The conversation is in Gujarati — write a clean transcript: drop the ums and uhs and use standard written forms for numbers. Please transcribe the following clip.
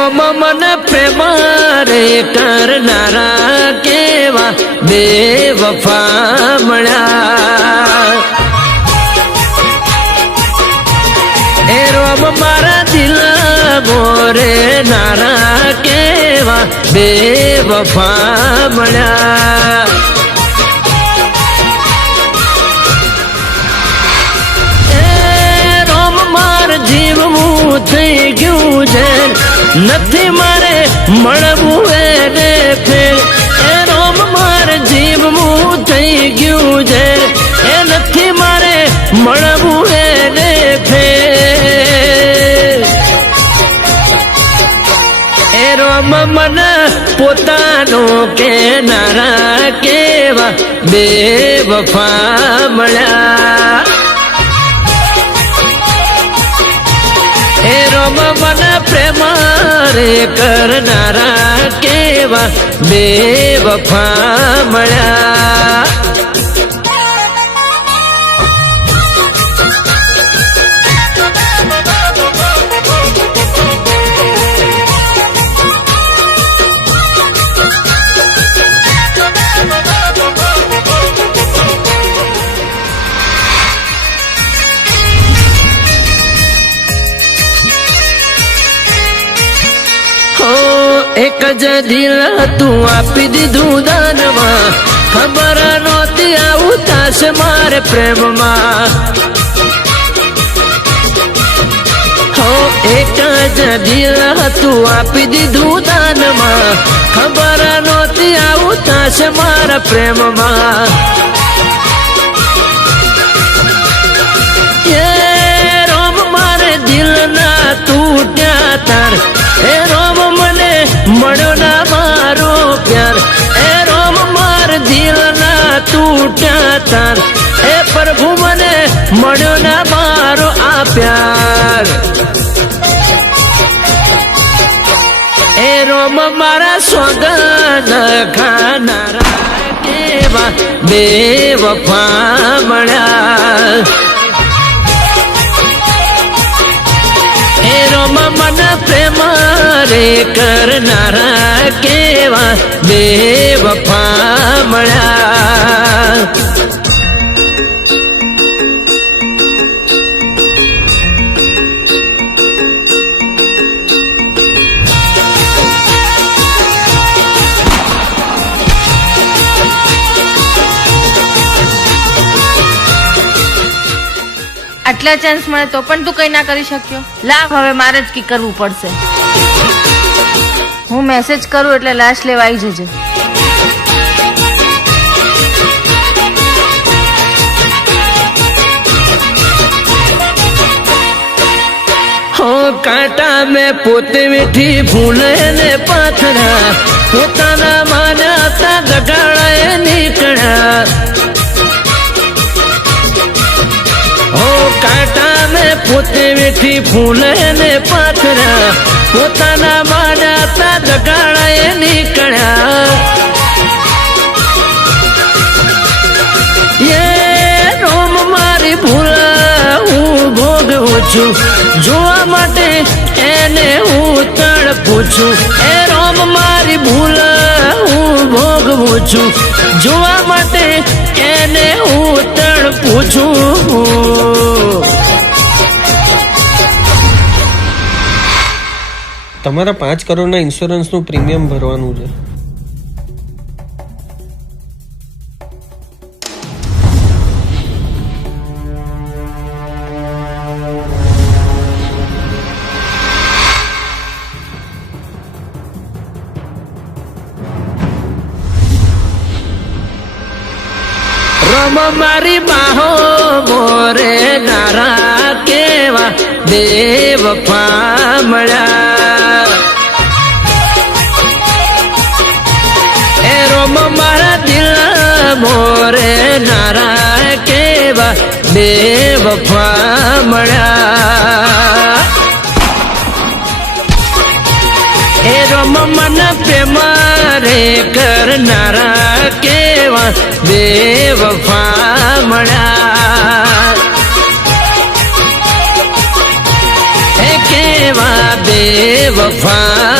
રોમ મન પ્રેમ રે કરનારા કેવા બેવફા મળ્યા એ રોમ મારા દિલ મોરે નારા કેવા બેવફા મળ્યા જીવવું થઈ ગયું છે નથી મારે મળવું એને ફેર એ રોમ મારે જીવવું થઈ ગયું છે એ નથી મારે મળવું એને ફેર એ રોમ મને પોતાનો કેનારા કેવા બેવફા મળ્યા એ રોમ મન પ્રેમ રે કરનારા કેવા બેવફા મળ્યા એક જ દિલ તું આપી દીધું દાનમાં ખબર નહોતી આવું થશે મારે પ્રેમમાં હો એક જ દિલ તું આપી દીધું દાનમાં ખબર નહોતી આવું થશે મારા પ્રેમમાં એ રોમ મારે દિલ ના તૂટ્યા તાર એ રોમ મને મળ્યો ના મારો પ્યાર એ રોમ માર દિલ ના તૂટ્યા તાર એ પ્રભુ મને મળ્યો ના મારો આ પ્યાર એ રોમ મારા સોગંદ ખાનારા કેવા બેવફા મળ્યા એ રોમ મન પ્રેમ રે કરનારા કેવા બેવફા મળ્યા આટલા ચાન્સ મળે તો પણ તું કઈ ના કરી શક્યો લાવ હવે મારે જ કી કરવું પડશે હું મેસેજ કરું એટલે લાશ લેવા આવી જજે હો કાંટા મેં પોતે મીઠી ફૂલે ને પાથરા પોતાના માન્યા દગાડા નીકળ્યા હો કાંટા મેં પોતે મીઠી ફૂલે ને પાથરા પોતાના માન્યા દગાડા નીકળ્યા એ રોમ મારી ભૂલ હું ભોગવું છું જોવા માટે એને હું તડપું છું એ રોમ મારી ભૂલ હું ભોગવું છું જોવા માટે એને હું તડપું છું તમારા 5 કરોડના ઇન્સ્યોરન્સનું પ્રીમિયમ ભરવાનું છે રોમ મારી બાહો મોરે નારા કેવા બેવફા મળ્યા એ રોમ મારા દિલ મોરે નારા કેવા બેવફા મળ્યા એ રોમ મન પ્રેમ રે કરનારા કેવા બેવફા મળ્યા એ કેવા બેવફા